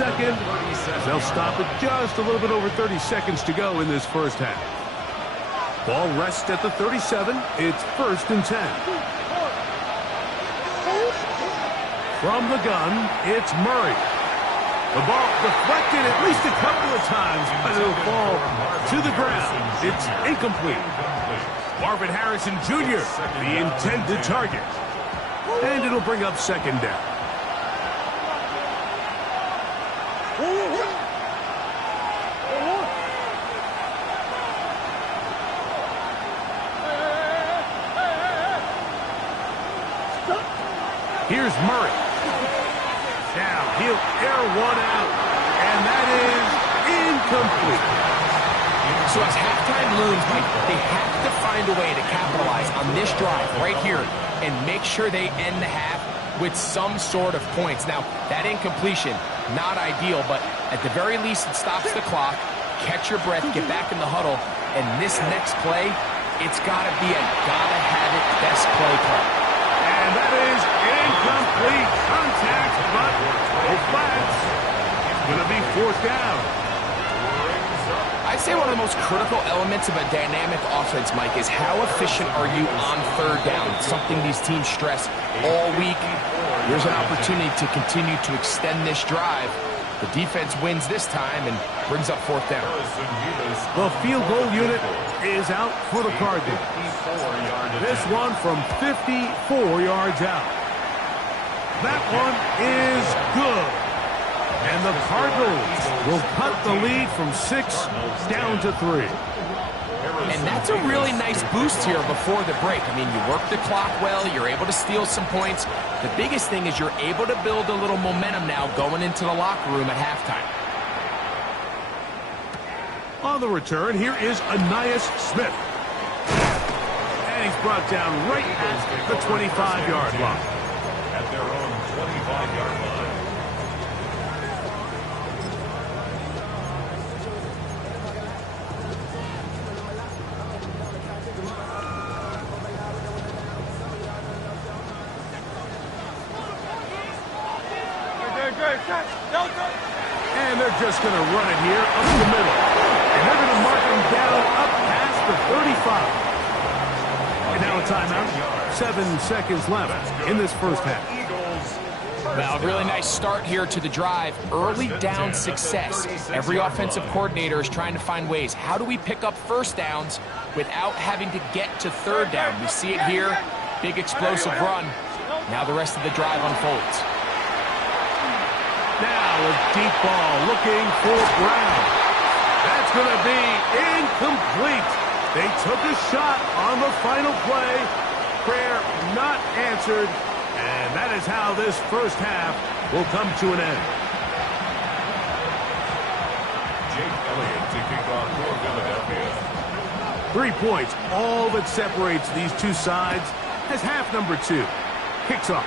second. They'll stop it just a little bit over 30 seconds to go in this first half. Ball rests at the 37. It's 1st and 10. From the gun, it's Murray. The ball deflected at least a couple of times, but it'll fall to the ground. It's incomplete. Marvin Harrison Jr., the intended target. And it'll bring up 2nd down. Here's Murray. Now he'll air one out, and that is incomplete. So as halftime looms, Mike, they have to find a way to capitalize on this drive right here and make sure they end the half with some sort of points. Now, that incompletion, not ideal, but at the very least it stops the clock. Catch your breath, get back in the huddle, and this next play, it's got to be a gotta-have-it best play call. And that is incomplete. Contact, but no flags. It's going to be 4th down. I'd say one of the most critical elements of a dynamic offense, Mike, is how efficient are you on 3rd down? It's something these teams stress all week. Here's an opportunity to continue to extend this drive. The defense wins this time and brings up 4th down. The field goal unit is out for the Cardinals. This one from 54 yards out. That one is good. And the Cardinals will cut the lead from 6 down to 3. And that's a really nice boost here before the break. I mean, you work the clock well, you're able to steal some points. The biggest thing is you're able to build a little momentum now going into the locker room at halftime. On the return, here is Ainias Smith. And he's brought down right at the 25-yard line. At their own 25-yard line. And they're just going to run it here up the middle. And they're going to mark him down up past the 35. And now a timeout. 7 seconds left in this first half. Well, a really nice start here to the drive. Early down success. Every offensive coordinator is trying to find ways. How do we pick up 1st downs without having to get to 3rd down? We see it here. Big explosive run. Now the rest of the drive unfolds. Now a deep ball looking for Brown. That's going to be incomplete. They took a shot on the final play. Prayer not answered. And that is how this first half will come to an end. Jake Elliott to kick off for Philadelphia. 3 points, all that separates these two sides as half number 2 kicks off.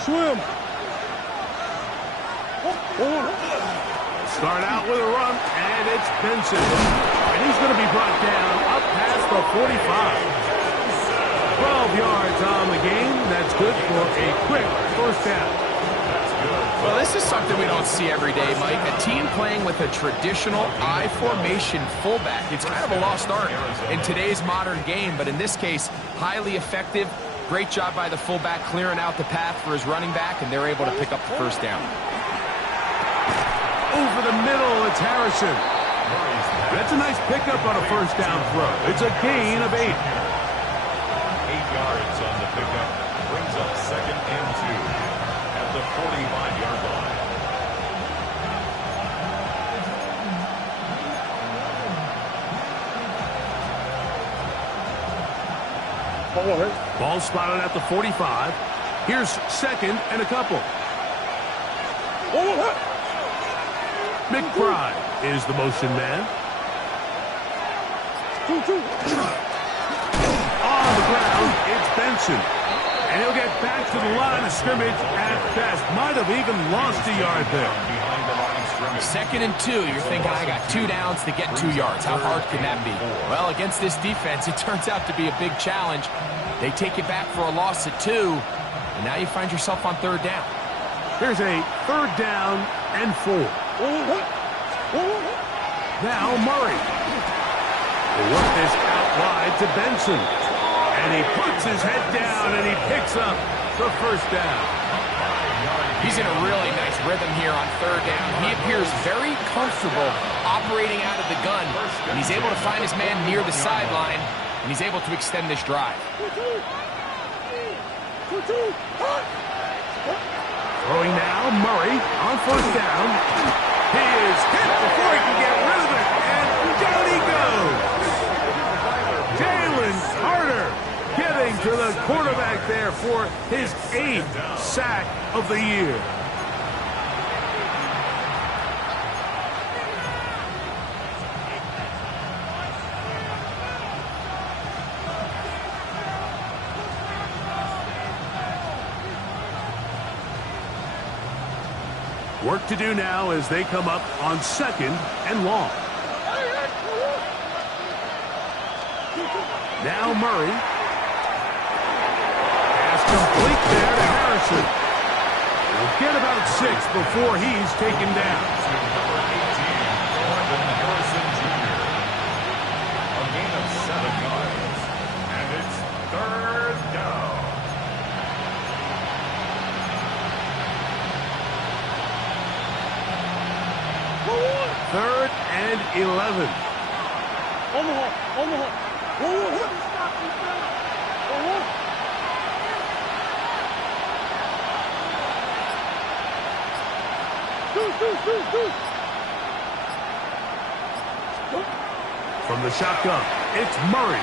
Swim. Start out with a run, and it's Benson. And he's going to be brought down up past the 45. 12 yards on the game. That's good for a quick first down. Well, this is something we don't see every day, Mike. A team playing with a traditional I formation fullback. It's kind of a lost art in today's modern game, but in this case, highly effective. Great job by the fullback clearing out the path for his running back, and they're able to pick up the first down. Over the middle, it's Harrison. That's a nice pickup on a first down throw. It's a gain of 8. 8 yards on the pickup. Brings up 2nd and 2 at the 45-yard line. Ball spotted at the 45. Here's 2nd and a couple. McBride is the motion man. On the ground, it's Benson. And he'll get back to the line of scrimmage at best. Might have even lost a yard there. Behind the line of scrimmage. 2nd and 2, you're thinking, I got 2 downs to get 2 yards. How hard can that be? Well, against this defense, it turns out to be a big challenge. They take it back for a loss at 2, and now you find yourself on 3rd down. Here's a 3rd down and 4. Now Murray. They work this out wide to Benson. And he puts his head down and he picks up the 1st down. He's in a really nice rhythm here on 3rd down. He appears very comfortable operating out of the gun, and he's able to find his man near the sideline, and he's able to extend this drive. Throwing now, Murray on 1st down. He is hit before he can get rid of it, and down he goes. Jalen Carter getting to the quarterback there for his 8th sack of the year. Work to do now as they come up on 2nd and long. Now Murray. Pass complete there to Harrison. He'll get about 6 before he's taken down. Number 18, Marvin Harrison Jr. A gain of 7 yards. And it's 3rd down. Third and 11. From the shotgun, it's Murray.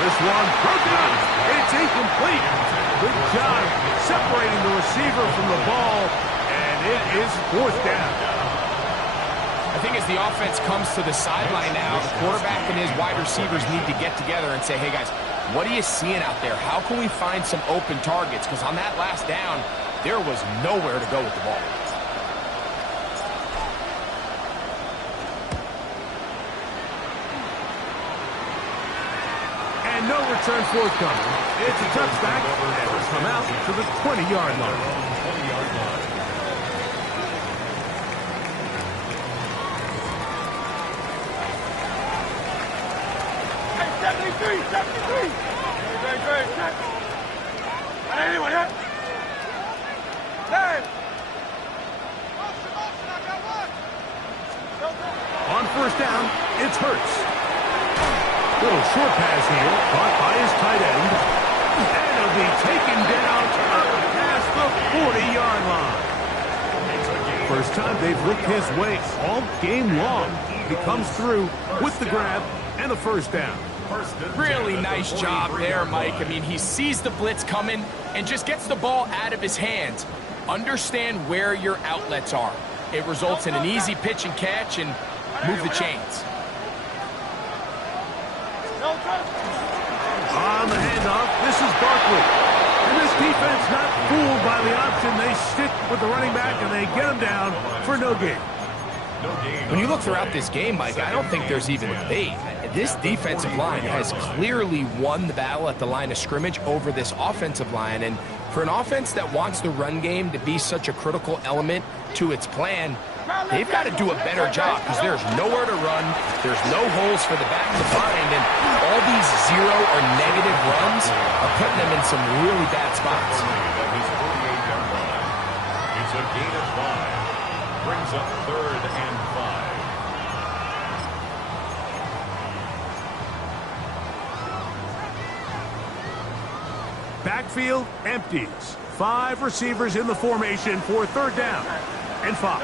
This one broken up. It's incomplete. Good job separating the receiver from the ball, and it is 4th down. I think as the offense comes to the sideline now, the quarterback and his wide receivers need to get together and say, hey guys, what are you seeing out there? How can we find some open targets? Because on that last down, there was nowhere to go with the ball. And no return forthcoming. It's a touchback, and will come out to the 20-yard line. 20-yard line. On 1st down, it's Hurts. Little short pass here, caught by his tight end. And he'll be taken down up past the 40-yard line. First time they've looked his way all game long. He comes through with the grab and a 1st down. Really nice job there, Mike. I mean, he sees the blitz coming and just gets the ball out of his hands. Understand where your outlets are. It results in an easy pitch and catch and move the chains. On the handoff, this is Barkley. And this defense not fooled by the option. They stick with the running back and they get him down for no gain. When you look throughout this game, Mike, I don't think there's even a debate. This defensive line has clearly won the battle at the line of scrimmage over this offensive line. And for an offense that wants the run game to be such a critical element to its plan, they've got to do a better job because there's nowhere to run. There's no holes for the back to find. And all these 0 or negative runs are putting them in some really bad spots. It's a gain of 5. Brings up 3rd and 5. Backfield empties. 5 receivers in the formation for 3rd down and 5.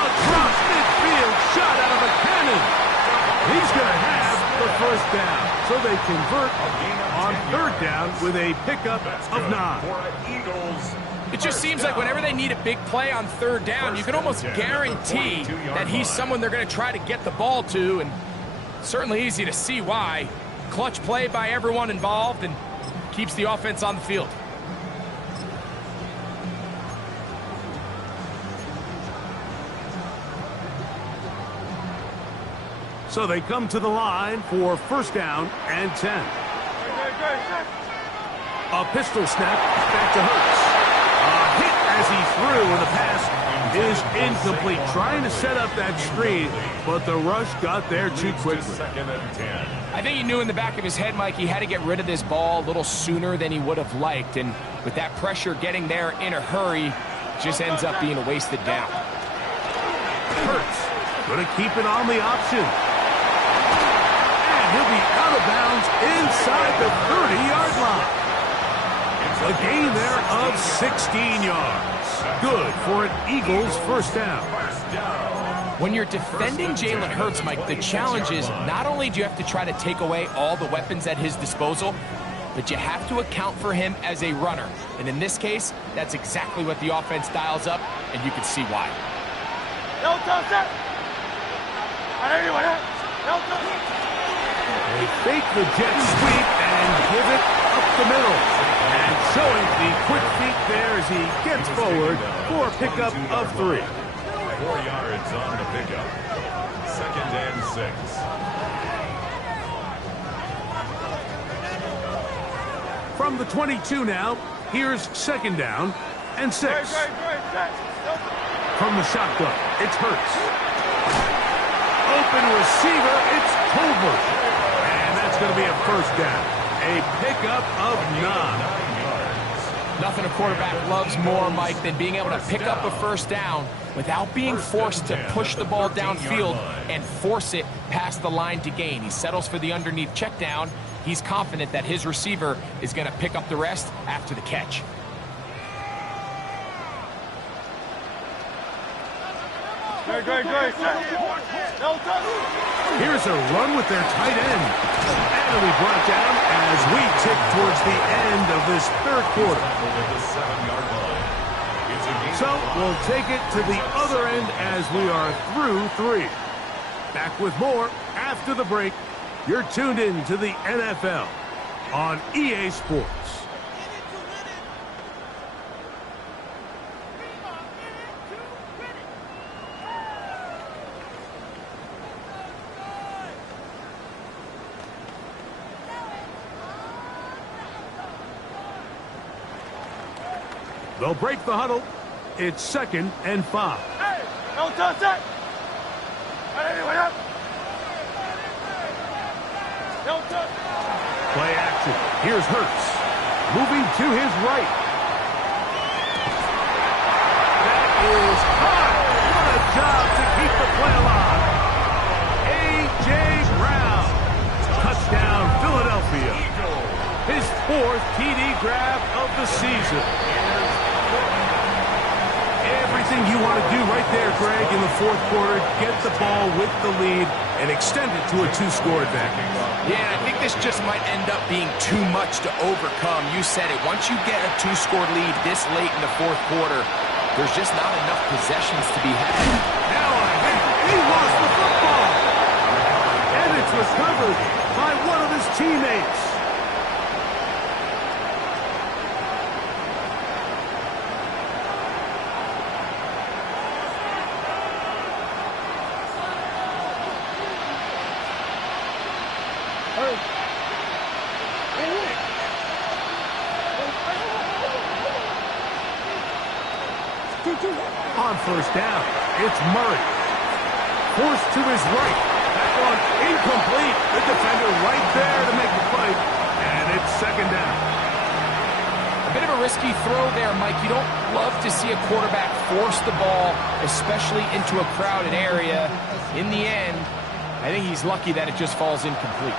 Across midfield, shot out of a cannon. He's going to have the 1st down. So they convert on 3rd down with a pickup of 9. It just seems like whenever they need a big play on 3rd down, you can almost guarantee that he's someone they're going to try to get the ball to. And Certainly easy to see why. Clutch play by everyone involved and keeps the offense on the field. So they come to the line for first down and 10. A pistol snap back to Hurts. A hit as he threw, and the pass is incomplete. Trying to set up that screen, but the rush got there too quickly. I think he knew in the back of his head, Mike, he had to get rid of this ball a little sooner than he would have liked. And with that pressure getting there in a hurry, just ends up being a wasted down. Hurts going to keep it on the option. He'll be out of bounds inside the 30-yard line. A gain there of 16 yards. Good for an Eagles first down. When you're defending Jalen Hurts, Mike, the challenge is not only do you have to try to take away all the weapons at his disposal, but you have to account for him as a runner. And in this case, that's exactly what the offense dials up, and you can see why. They fake the jet sweep and give it up the middle. And showing the quick feet there as he gets forward for a pickup of 3. 4 yards on the pickup. 2nd and 6. From the 22 now, here's 2nd down and 6. From the shotgun, it's Hurts. Open receiver, it's Tolbert. And that's going to be a first down. A pickup of 9. Nothing a quarterback loves more, Mike, than being able to pick up a first down without being forced to push the ball downfield and force it past the line to gain. He settles for the underneath check down. He's confident that his receiver is going to pick up the rest after the catch. Here's a run with their tight end. And it'll be brought down as we tick towards the end of this 3rd quarter. So we'll take it to the other end as we are through 3. Back with more after the break. You're tuned in to the NFL on EA Sports. They'll break the huddle. It's 2nd and 5. Hey, don't touch that. Don't touch. Play action. Here's Hurts. Moving to his right. That is high. What a job to keep the play alive. A.J. Brown. Touchdown, Philadelphia. His 4th TD grab of the season. Everything you want to do right there, Greg, in the 4th quarter, get the ball with the lead and extend it to a 2-score advantage. Yeah, I think this just might end up being too much to overcome. You said it. Once you get a 2-score lead this late in the 4th quarter, there's just not enough possessions to be had. Now a hit. He lost the football. And it's recovered by one of his teammates. On first down, it's Murray. Forced to his right. That one incomplete. The defender right there to make the play. And it's 2nd down. A bit of a risky throw there, Mike. You don't love to see a quarterback force the ball, especially into a crowded area. In the end, I think he's lucky that it just falls incomplete.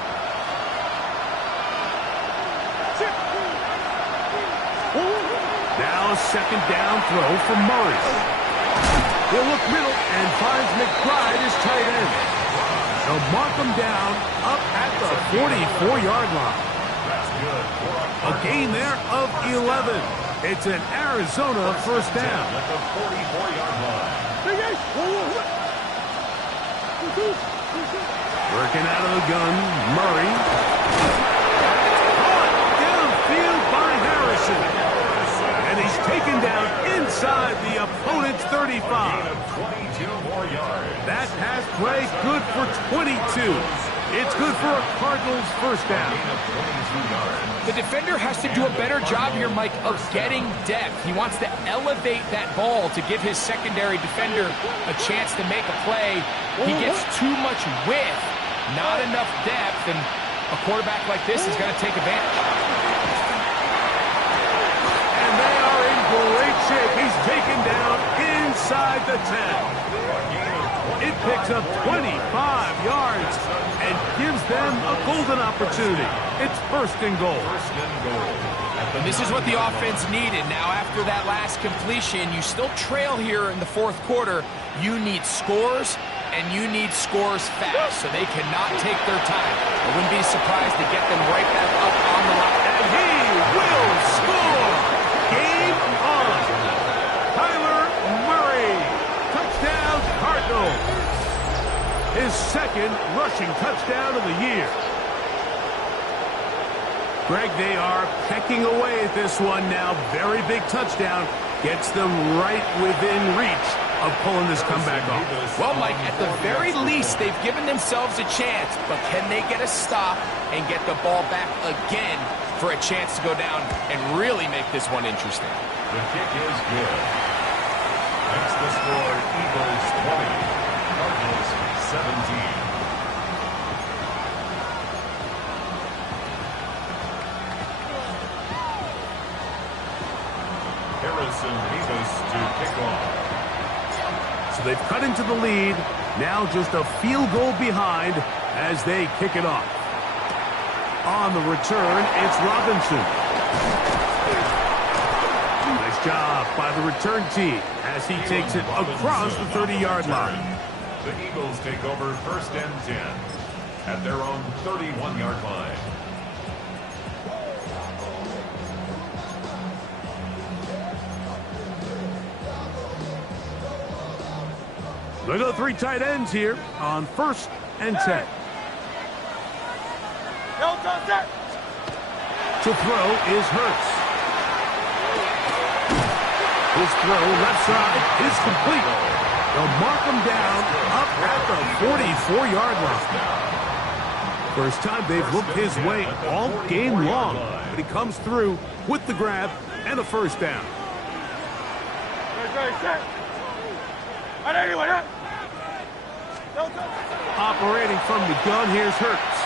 Now a 2nd down throw from Murray. He'll look middle and finds McBride as tight end. They'll mark him down up at the 44-yard line. A gain there of 11. It's an Arizona first down. At the 44-yard line. Working out of the gun, Murray. Caught downfield by Harrison. And he's taken down inside the opponent's 35. 22 more yards. That pass play good for 22. It's good for a Cardinals first down. The defender has to do a better job here, Mike, of getting depth. He wants to elevate that ball to give his secondary defender a chance to make a play. He gets too much width, not enough depth, and a quarterback like this is going to take advantage. And they are in great shape. He's taken down inside the 10. It picks up 25 yards and gives them a golden opportunity. It's first and goal. And this is what the offense needed. Now, after that last completion, you still trail here in the fourth quarter. You need scores, and you need scores fast, so they cannot take their time. I wouldn't be surprised to get them right back up on the line. And he will score! Game on! Kyler Murray! Touchdown Cardinals! His second rushing touchdown of the year. Greg, they are pecking away at this one now. Very big touchdown. Gets them right within reach of pulling this comeback off. Well, Mike, at the very least, they've given themselves a chance, but can they get a stop and get the ball back again for a chance to go down and really make this one interesting? The kick is good. That's the score. Eagles 20, Cardinals 17. Harrison Davis to kick off. So they've cut into the lead. Now just a field goal behind as they kick it off. On the return, it's Robinson. Nice job by the return team as he takes it across the 30-yard line. The Eagles take over first and 10 at their own 31-yard line. They go three tight ends here on first and 10. To throw is Hurts. His throw left side is complete. They'll mark him down up at the 44-yard line. First time they've looked his way all game long, but he comes through with the grab and a first down. Operating from the gun, here's Hurts.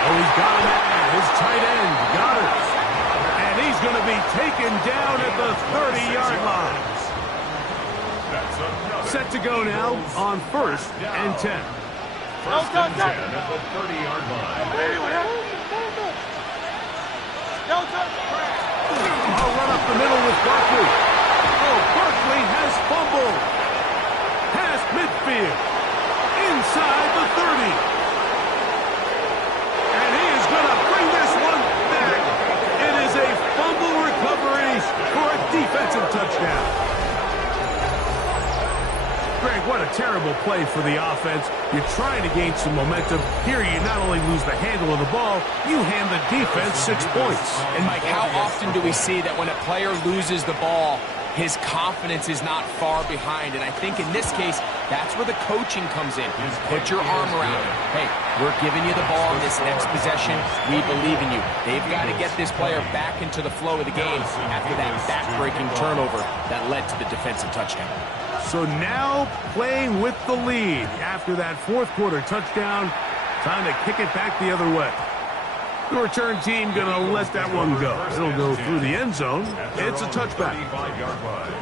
Oh, he's got him at his tight end, Goddard. And he's going to be taken down at the 30-yard line. Set to go now on first and 10. First and 10 at the 30-yard line. I'll run up the middle with Barkley. Oh, Barkley has fumbled. Past midfield. Inside the 30. And he is going to bring this one back. It is a fumble recovery for a defensive touchdown. Greg, what a terrible play for the offense. You're trying to gain some momentum. Here you not only lose the handle of the ball, you hand the defense 6 points. And Mike, how often do we see that when a player loses the ball, his confidence is not far behind? And I think in this case, that's where the coaching comes in. Put your arm around him. Hey, we're giving you the ball in this next possession. We believe in you. They've got to get this player back into the flow of the game after that back-breaking turnover that led to the defensive touchdown. So now playing with the lead after that fourth quarter touchdown. Time to kick it back the other way. The return team going to let that one go. It'll go through the end zone. It's a touchback. 35-yard line.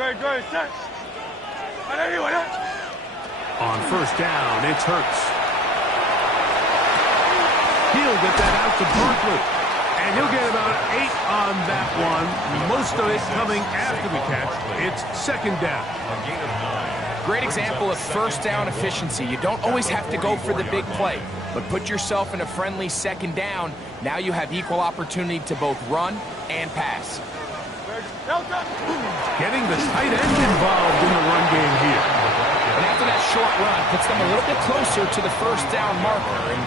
Great, set. On first down, it's Hurts. He'll get that out to Barkley. And he'll get about 8 on that one. Most of it coming after the catch. It's second down. A gain of 9. great example of first down efficiency. You don't always have to go for the big play, but put yourself in a friendly second down. Now you have equal opportunity to both run and pass. Getting the tight end involved in the run game here. And after that short run, puts them a little bit closer to the first down marker. And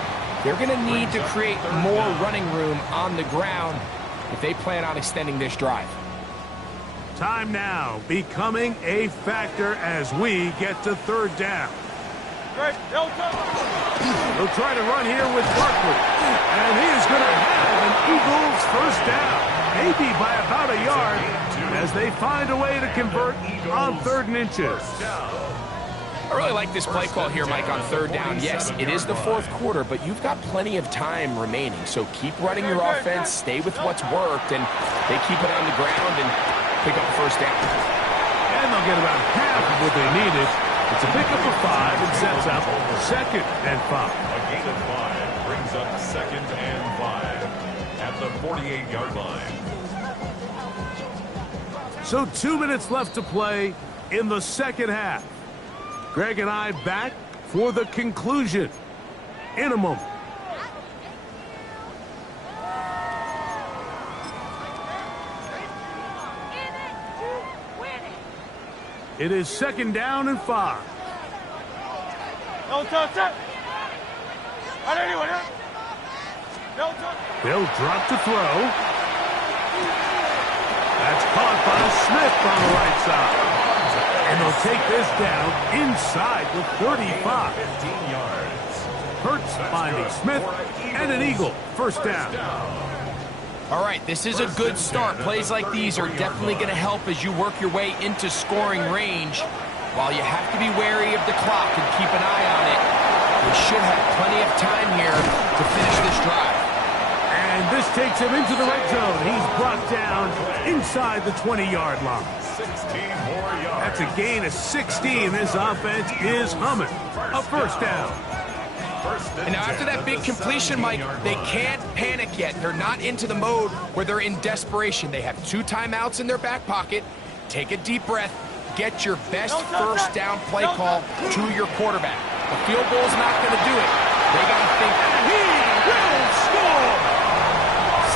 they're going to need to create more running room on the ground if they plan on extending this drive. Time now becoming a factor as we get to third down. They'll try to run here with Barkley. And he is going to have an Eagles first down. Maybe by about a yard as they find a way to convert on 3rd and inches. I really like this play call here, Mike, on 3rd down. Yes, it is the 4th quarter, but you've got plenty of time remaining. So keep running your offense, stay with what's worked, and they keep it on the ground and pick up first down. And they'll get about half of what they needed. It's a pickup of 5 and sets up 2nd and 5. A gain of 5 brings up 2nd and 5 at the 48-yard line. So 2 minutes left to play in the second half. Greg and I back for the conclusion in a moment. It is 2nd down and 5. They'll drop to throw. That's caught by Smith on the right side. And they'll take this down inside the 35. 15 yards. Hurts finding Smith and an Eagle. First down. All right, this is a good start. Plays like these are definitely going to help as you work your way into scoring range. While you have to be wary of the clock and keep an eye on it, we should have plenty of time here to finish this drive. And this takes him into the red zone. He's brought down inside the 20-yard line. 16 more yards. That's a gain of 16. This offense is humming. A first down. And now after that big completion, Mike, they can't panic yet. They're not into the mode where they're in desperation. They have 2 timeouts in their back pocket. Take a deep breath. Get your best first down play call to your quarterback. The field goal's not going to do it. They got to think. And he will score!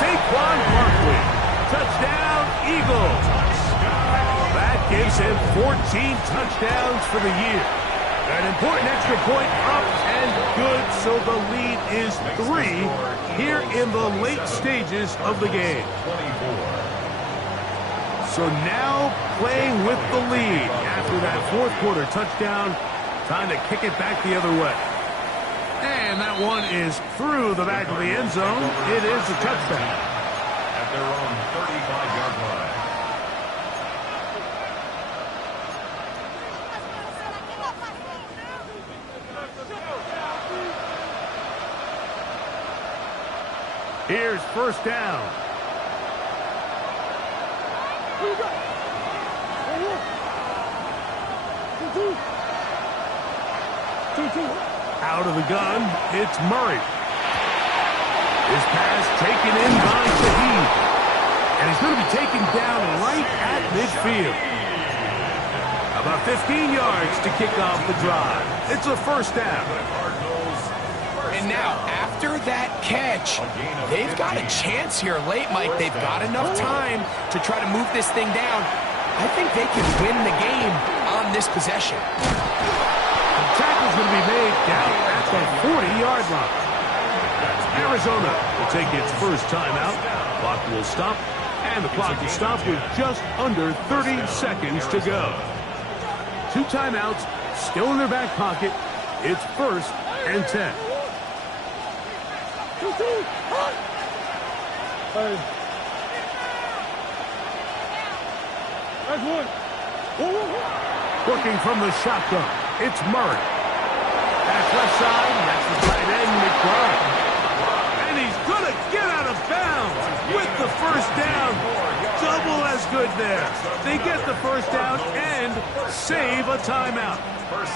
Saquon Barkley. Touchdown, Eagles. That gives him 14 touchdowns for the year. An important extra point up and good, so the lead is 3 here in the late stages of the game. 24. So now playing with the lead after that 4th quarter touchdown. Time to kick it back the other way. And that one is through the back of the end zone. It is a touchdown. At their own 35-yard line. Here's first down. Out of the gun, it's Murray. His pass taken in by Shaheed. And he's going to be taken down right at midfield. About 15 yards to kick off the drive. It's a first down. And now, after that catch, they've got a chance here late, Mike. They've got enough time to try to move this thing down. I think they can win the game on this possession. The tackle's going to be made down at the 40-yard line. Arizona will take its first timeout. Clock will stop, and the clock will stop with just under 30 seconds to go. 2 timeouts still in their back pocket. It's 1st and 10. Working from the shotgun, it's Murray. That's left side, and that's the tight end, McBride. And he's going to get out of bounds with the first down. Double as good there. They get the first down and save a timeout.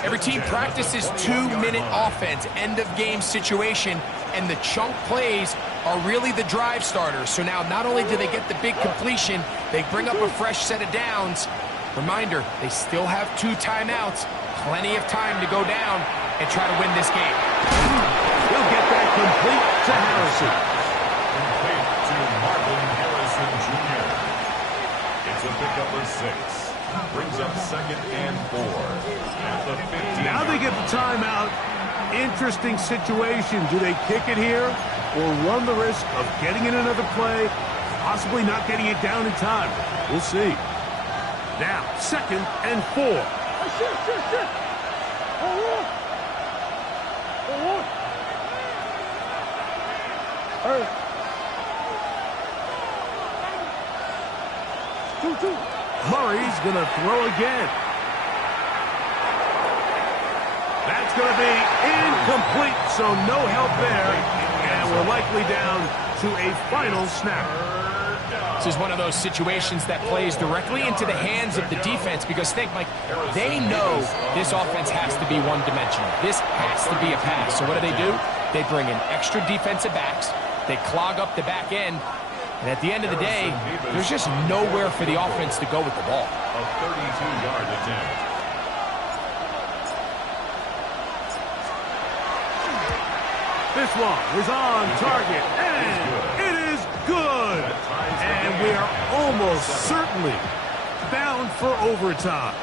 Every team practices 2-minute offense, end-of-game situation, and the chunk plays are really the drive starters. So now not only do they get the big completion, they bring up a fresh set of downs. Reminder, they still have 2 timeouts, plenty of time to go down and try to win this game. He'll get that complete to Harrison. Complete to Marvin Harrison Jr. It's a pickup for 6. Brings up 2nd and 4 at the 15. Now they get the timeout. Interesting situation. Do they kick it here or run the risk of getting in another play, possibly not getting it down in time? We'll see. Now, 2nd and 4. Shit. Forward. Hey. 2. Murray's going to throw again. That's going to be incomplete, so no help there. And we're likely down to a final snap. This is one of those situations that plays directly into the hands of the defense because think, Mike, they know this offense has to be one-dimensional. This has to be a pass. So what do? They bring in extra defensive backs. They clog up the back end. And at the end of the day, there's just nowhere for the offense to go with the ball. A 32-yard attempt. This one is on target, and it is good. And we are almost certainly bound for overtime.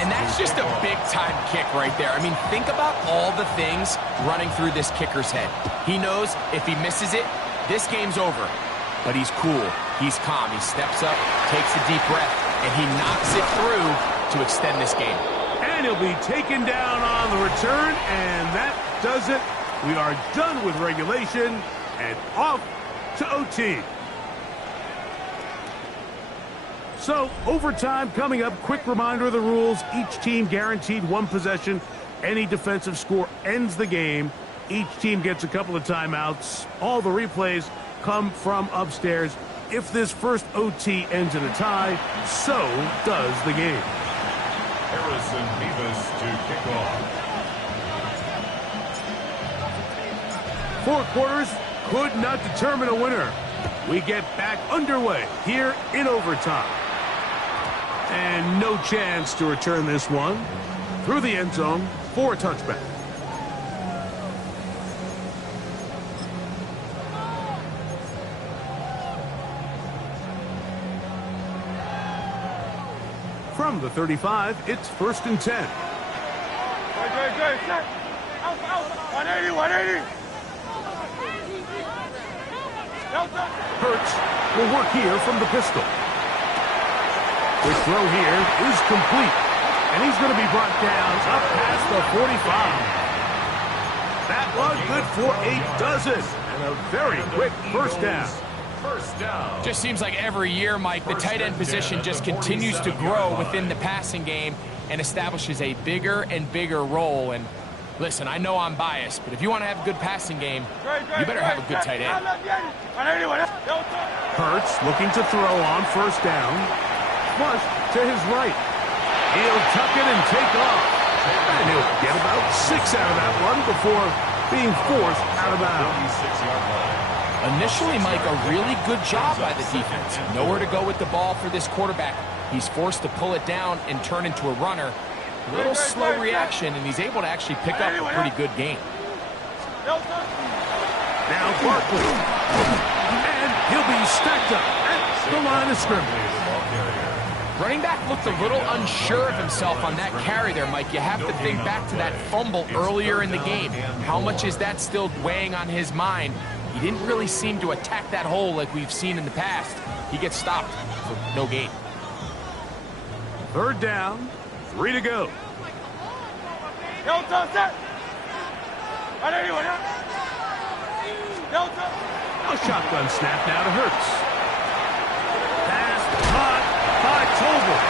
And that's just a big-time kick right there. I mean, think about all the things running through this kicker's head. He knows if he misses it, this game's over. But he's cool. He's calm. He steps up, takes a deep breath, and he knocks it through to extend this game. And he'll be taken down on the return, and that does it. We are done with regulation and off to OT. So, overtime coming up. Quick reminder of the rules. Each team guaranteed one possession. Any defensive score ends the game. Each team gets a couple of timeouts. All the replays come from upstairs. If this first OT ends in a tie, so does the game. Harrison Beavis to kick off. 4 quarters could not determine a winner. We get back underway here in overtime. And no chance to return this one through the end zone for a touchback. From the 35, it's 1st and 10. Good. Set. Out. 180. Hurts will work here from the pistol. The throw here is complete. And he's going to be brought down up past the 45. That one good for a dozen. And a very quick first down. First down. Just seems like every year, Mike, the tight end position just continues to grow within the passing game and establishes a bigger and bigger role. And listen, I know I'm biased, but if you want to have a good passing game, you better have a good tight end. Hurts looking to throw on first down. Flush to his right. He'll tuck it and take off. And he'll get about 6 out of that one before being forced out of bounds. 36-yard line. Initially, Mike, a really good job by the defense. Nowhere to go with the ball for this quarterback. He's forced to pull it down and turn into a runner. A little slow reaction, and he's able to actually pick up a pretty good game. Now Barkley. And he'll be stacked up at the line of scrimmage. Running back looked a little unsure of himself on that carry there, Mike. You have to think back to that fumble earlier in the game. How much is that still weighing on his mind? He didn't really seem to attack that hole like we've seen in the past. He gets stopped for no gain. 3rd down, 3 to go. A shotgun snap now to Hurts. Pass caught by Tolbert.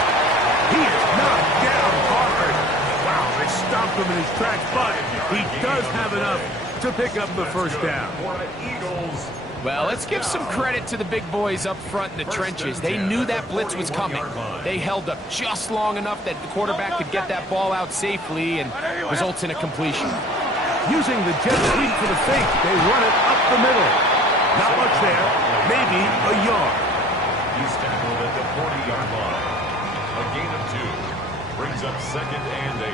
He is knocked down hard. Wow, they stopped him in his tracks, but he does have enough to pick up the first down. Well, let's give some credit to the big boys up front in the trenches. They knew that blitz was coming. They held up just long enough that the quarterback could get that ball out safely and results in a completion. Using the jet sweep for the fake, they run it up the middle. Not much there, maybe a yard. He's tackled at the 40-yard line. A gain of 2. Brings up second and 8.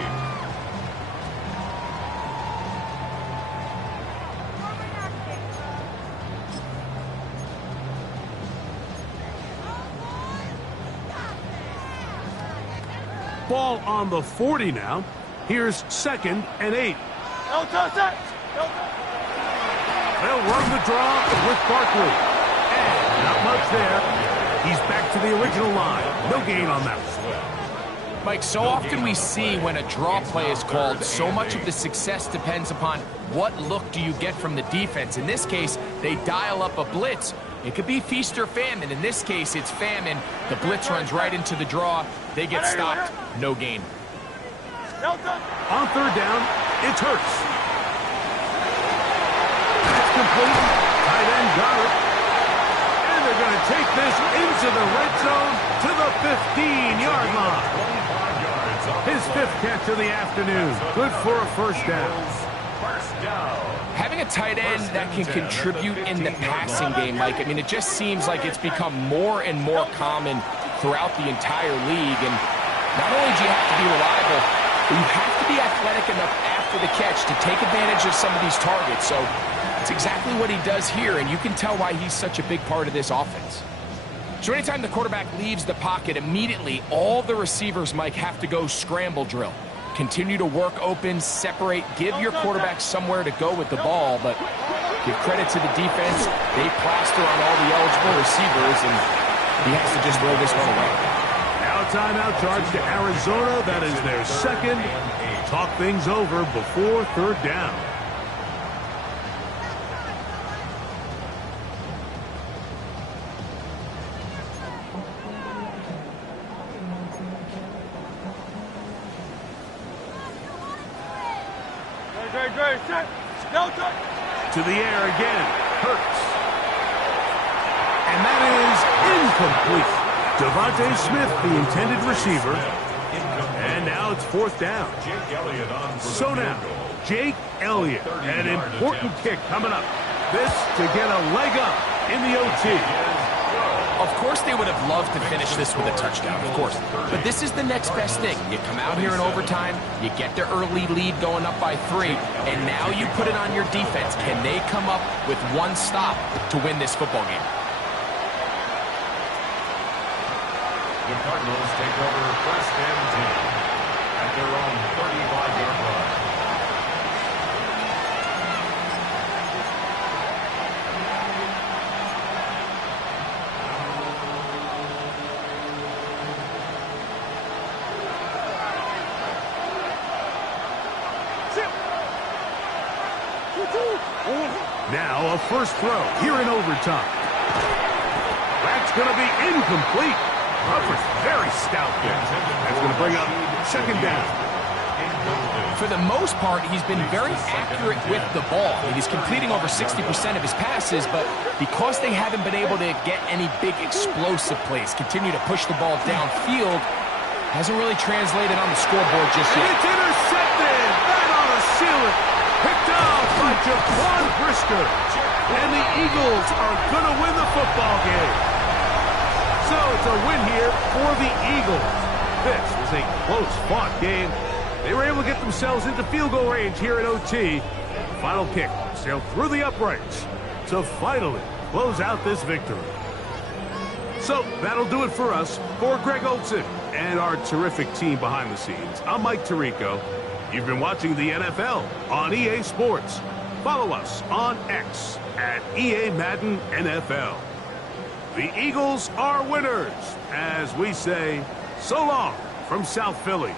Ball on the 40 now. Here's second and 8. They'll run the draw with Barkley. And not much there. He's back to the original line. No gain on that one. Mike, so often we see when a draw play is called, so much of the success depends upon what look do you get from the defense. In this case, they dial up a blitz. It could be feast or famine. In this case, it's famine. The blitz runs right into the draw. They get stopped. No gain. On third down, it's Hurts. That's complete. Tight end got it. And they're going to take this into the red zone to the 15-yard line. His 5th catch of the afternoon. Good for a first down. Having a tight end that can contribute in the passing game, Mike, I mean, it just seems like it's become more and more common throughout the entire league. And not only do you have to be reliable, but you have to be athletic enough after the catch to take advantage of some of these targets. So it's exactly what he does here, and you can tell why he's such a big part of this offense. So anytime the quarterback leaves the pocket, immediately all the receivers, Mike, have to go scramble drill. Continue to work open, separate, give your quarterback somewhere to go with the ball, but give credit to the defense. They plaster on all the eligible receivers, and he has to just throw this one away. Now timeout charge to Arizona. That is their second. Talk things over before third down. To the air again. Hurts. And that is incomplete. Devontae Smith, the intended receiver. And now it's fourth down. So now, Jake Elliott. An important kick coming up. This to get a leg up in the OT. Of course they would have loved to finish this with a touchdown, of course. But this is the next best thing. You come out here in overtime, you get the early lead going up by 3, and now you put it on your defense. Can they come up with one stop to win this football game? The Cardinals take over first and 10 at their own 35-yard line. Now a first throw here in overtime. That's going to be incomplete. Crawford's very stout there. That's going to bring up second down. For the most part, he's been very accurate with the ball. I mean, he's completing over 60% of his passes, but because they haven't been able to get any big explosive plays, continue to push the ball downfield, hasn't really translated on the scoreboard just And yet. it's intercepted. Right on the ceiling. Picked off by Jaquan Brisker. And the Eagles are going to win the football game. So it's a win here for the Eagles. This was a close-fought game. They were able to get themselves into field goal range here at OT. Final kick sailed through the uprights to finally close out this victory. So that'll do it for us. For Greg Olson and our terrific team behind the scenes, I'm Mike Tirico. You've been watching the NFL on EA Sports. Follow us on X at EA Madden NFL. The Eagles are winners, as we say, so long from South Philly.